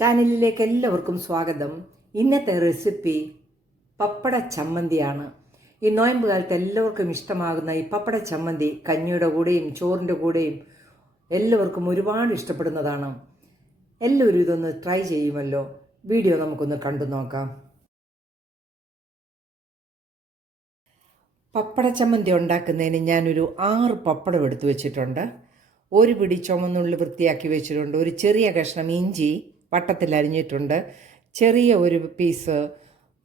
ചാനലിലേക്ക് എല്ലാവർക്കും സ്വാഗതം. ഇന്നത്തെ റെസിപ്പി പപ്പട ചമ്മന്തിയാണ്. ഈ നോയമ്പ് കാലത്ത് എല്ലാവർക്കും ഇഷ്ടമാകുന്ന ഈ പപ്പട ചമ്മന്തി കഞ്ഞിയുടെ കൂടെയും ചോറിൻ്റെ കൂടെയും എല്ലാവർക്കും ഒരുപാട് ഇഷ്ടപ്പെടുന്നതാണ്. എല്ലാവരും ഇതൊന്ന് ട്രൈ ചെയ്യുമല്ലോ. വീഡിയോ നമുക്കൊന്ന് കണ്ടു നോക്കാം. പപ്പട ചമ്മന്തി ഉണ്ടാക്കുന്നതിന് ഞാനൊരു 6 പപ്പടം എടുത്തു വെച്ചിട്ടുണ്ട്. ഒരു പിടി ചുമന്നുള്ളി വൃത്തിയാക്കി വെച്ചിട്ടുണ്ട്. ഒരു ചെറിയ കഷ്ണം ഇഞ്ചി വട്ടത്തിൽ അരിഞ്ഞിട്ടുണ്ട്. ചെറിയ ഒരു പീസ്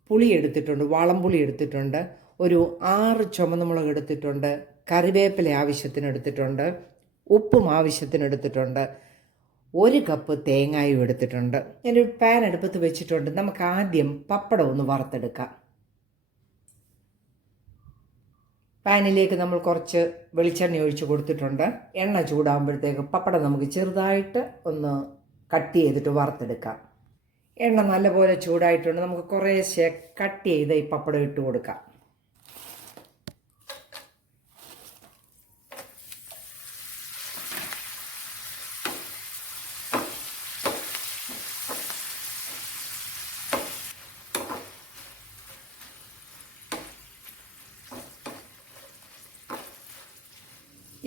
പുളി എടുത്തിട്ടുണ്ട്, വാളംപുളി എടുത്തിട്ടുണ്ട്. ഒരു 6 ചുമന്ന മുളക് എടുത്തിട്ടുണ്ട്. കറിവേപ്പില ആവശ്യത്തിന് എടുത്തിട്ടുണ്ട്. ഉപ്പും ആവശ്യത്തിന് എടുത്തിട്ടുണ്ട്. 1 കപ്പ് തേങ്ങായും എടുത്തിട്ടുണ്ട്. ഞാനൊരു പാൻ അടുപ്പത്ത് വെച്ചിട്ടുണ്ട്. നമുക്ക് ആദ്യം പപ്പടം ഒന്ന് വറുത്തെടുക്കാം. പാനിലേക്ക് നമ്മൾ കുറച്ച് വെളിച്ചെണ്ണ ഒഴിച്ച് കൊടുത്തിട്ടുണ്ട്. എണ്ണ ചൂടാകുമ്പോഴത്തേക്ക് പപ്പടം നമുക്ക് ചെറുതായിട്ട് ഒന്ന് കട്ട് ചെയ്തിട്ട് വറുത്തെടുക്കാം. എണ്ണ നല്ലപോലെ ചൂടായിട്ടുണ്ട്. നമുക്ക് കുറേശ്ശെ കട്ട് ചെയ്ത് ഈ പപ്പടം ഇട്ട് കൊടുക്കാം.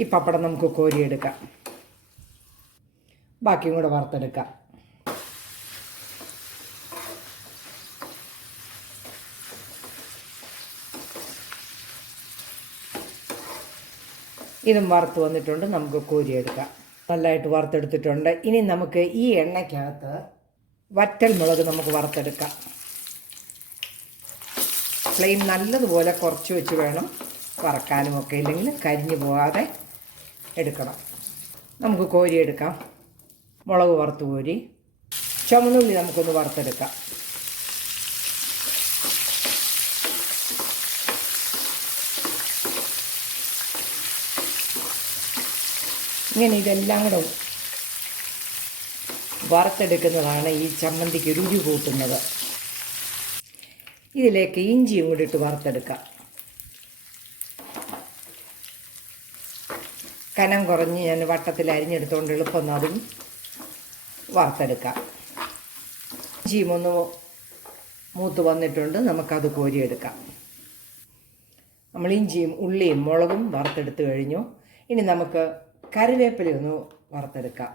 ഈ പപ്പടം നമുക്ക് കോരിയെടുക്കാം. ബാക്കിയും കൂടെ വറുത്തെടുക്കാം. ഇതും വറുത്ത് വന്നിട്ടുണ്ട്. നമുക്ക് കോരിയെടുക്കാം. നല്ലതായിട്ട് വറുത്തെടുത്തിട്ടുണ്ട്. ഇനി നമുക്ക് ഈ എണ്ണയ്ക്കകത്ത് വറ്റൽ മുളക് നമുക്ക് വറുത്തെടുക്കാം. ഫ്ലെയിം നല്ലതുപോലെ കുറച്ച് വെച്ച് വേണം വറക്കാനും ഒക്കെ, ഇല്ലെങ്കിൽ കരിഞ്ഞു പോകാതെ എടുക്കണം. നമുക്ക് കോരിയെടുക്കാം. മുളക് വറുത്ത് കോരി. ചുമന്നുള്ളി നമുക്കൊന്ന് വറുത്തെടുക്കാം. ഇങ്ങനെ ഇതെല്ലാം കൂടെ വറുത്തെടുക്കുന്നതാണ് ഈ ചമ്മന്തിക്ക് രുചി കൂട്ടുന്നത്. ഇതിലേക്ക് ഇഞ്ചിയും കൂടി ഇട്ട് വറുത്തെടുക്കാം. കനം കുറഞ്ഞ് ഞാൻ വട്ടത്തിൽ അരിഞ്ഞെടുത്തുകൊണ്ട് എളുപ്പം അതും വറുത്തെടുക്കാം. ഇഞ്ചിയും ഒന്ന് മൂത്ത് വന്നിട്ടുണ്ട്. നമുക്കത് കോരിയെടുക്കാം. നമ്മൾ ഇഞ്ചിയും ഉള്ളിയും മുളകും വറുത്തെടുത്ത് കഴിഞ്ഞു. ഇനി നമുക്ക് കറിവേപ്പില ഒന്ന് വറുത്തെടുക്കാം.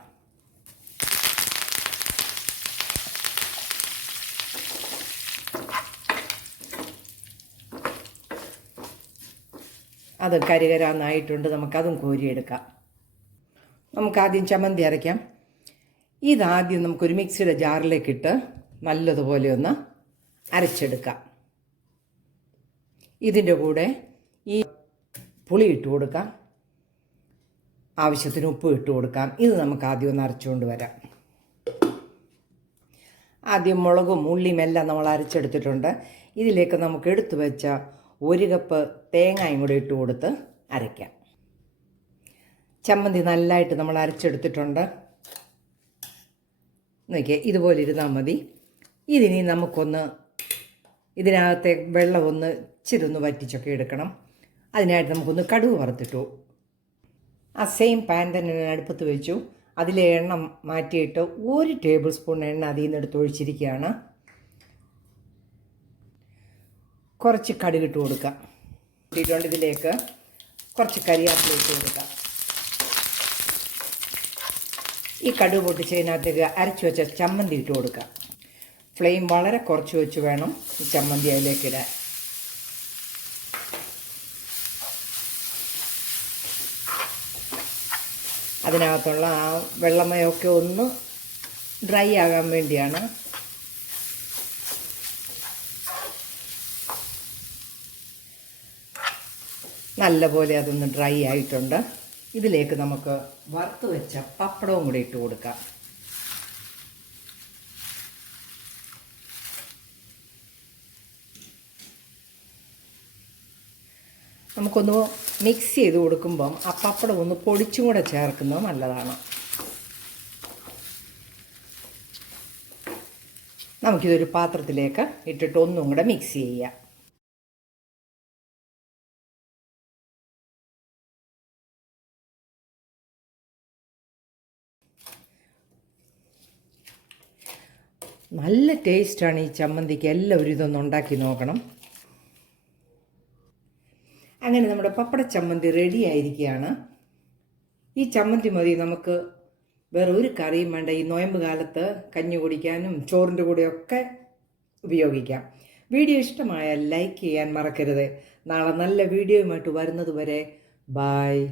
അത് കരികരാന്നായിട്ടുണ്ട്. നമുക്കതും കോരിയെടുക്കാം. നമുക്കാദ്യം ചമ്മന്തി അരയ്ക്കാം. ഇതാദ്യം നമുക്കൊരു മിക്സിയുടെ ജാറിലേക്കിട്ട് നല്ലതുപോലെ ഒന്ന് അരച്ചെടുക്കാം. ഇതിൻ്റെ കൂടെ ഈ പുളി ഇട്ട് കൊടുക്കാം. ആവശ്യത്തിന് ഉപ്പ് ഇട്ട് കൊടുക്കാം. ഇത് നമുക്ക് ആദ്യം ഒന്ന് അരച്ചുകൊണ്ട് വരാം. ആദ്യം മുളകും ഉള്ളിയും എല്ലാം നമ്മൾ അരച്ചെടുത്തിട്ടുണ്ട്. ഇതിലേക്ക് നമുക്ക് എടുത്തു വെച്ച 1 കപ്പ് തേങ്ങയും കൂടെ ഇട്ട് കൊടുത്ത് അരയ്ക്കാം. ചമ്മന്തി നല്ലതായിട്ട് നമ്മൾ അരച്ചെടുത്തിട്ടുണ്ട്. നോക്കിയേ, ഇതുപോലെ ഇരുന്നാൽ മതി. ഇതിനി നമുക്കൊന്ന് ഇതിനകത്തെ വെള്ളം ഒന്ന് ഇച്ചിരി ഒന്ന് വറ്റിച്ചൊക്കെ എടുക്കണം. അതിനായിട്ട് നമുക്കൊന്ന് കടുക് വറുത്തിട്ടു. ആ സെയിം പാൻ തന്നെ ഞാൻ അടുപ്പത്ത് വെച്ചു. അതിലെ എണ്ണ മാറ്റിയിട്ട് 1 ടേബിൾ സ്പൂൺ എണ്ണ അതിൽ നിന്ന് എടുത്ത് ഒഴിച്ചിരിക്കുകയാണ്. കുറച്ച് കടുകിട്ട് കൊടുക്കാം. ഇട്ടിട്ടുണ്ട്. ഇതിലേക്ക് കുറച്ച് കരിയാപ്പില ഇട്ട് കൊടുക്കാം. ഈ കടുക് പൊട്ടിച്ചതിനകത്തേക്ക് അരച്ചു വെച്ച ചമ്മന്തി ഇട്ട് കൊടുക്കാം. ഫ്ലെയിം വളരെ കുറച്ച് വെച്ച് വേണം ഈ ചമ്മന്തി അതിലേക്കിടാൻ. അതിനകത്തുള്ള ആ വെള്ളമയൊക്കെ ഒന്ന് ഡ്രൈ ആകാൻ വേണ്ടിയാണ്. നല്ലപോലെ അതൊന്ന് ഡ്രൈ ആയിട്ടുണ്ട്. ഇതിലേക്ക് നമുക്ക് വറുത്ത് വെച്ച പപ്പടവും കൂടി ഇട്ട് കൊടുക്കാം. നമുക്കൊന്ന് മിക്സ് ചെയ്ത് കൊടുക്കുമ്പം ആ പപ്പടം ഒന്ന് പൊടിച്ചും കൂടെ ചേർക്കുന്നത് നല്ലതാണ്. നമുക്കിതൊരു പാത്രത്തിലേക്ക് ഇട്ടിട്ട് ഒന്നും കൂടെ മിക്സ് ചെയ്യാം. നല്ല ടേസ്റ്റാണ് ഈ ചമ്മന്തിക്ക്. എല്ലാവരും ഇതൊന്ന് ഉണ്ടാക്കി നോക്കണം. അങ്ങനെ നമ്മുടെ പപ്പട ചമ്മന്തി റെഡി ആയിരിക്കുകയാണ്. ഈ ചമ്മന്തി മതി നമുക്ക്, വേറെ ഒരു കറിയും വേണ്ട. ഈ നോയമ്പ് കാലത്ത് കഞ്ഞി കുടിക്കാനും ചോറിൻ്റെ കൂടെയൊക്കെ ഉപയോഗിക്കാം. വീഡിയോ ഇഷ്ടമായാൽ ലൈക്ക് ചെയ്യാൻ മറക്കരുത്. നാളെ നല്ല വീഡിയോയുമായിട്ട് വരുന്നത് വരെ ബായ്.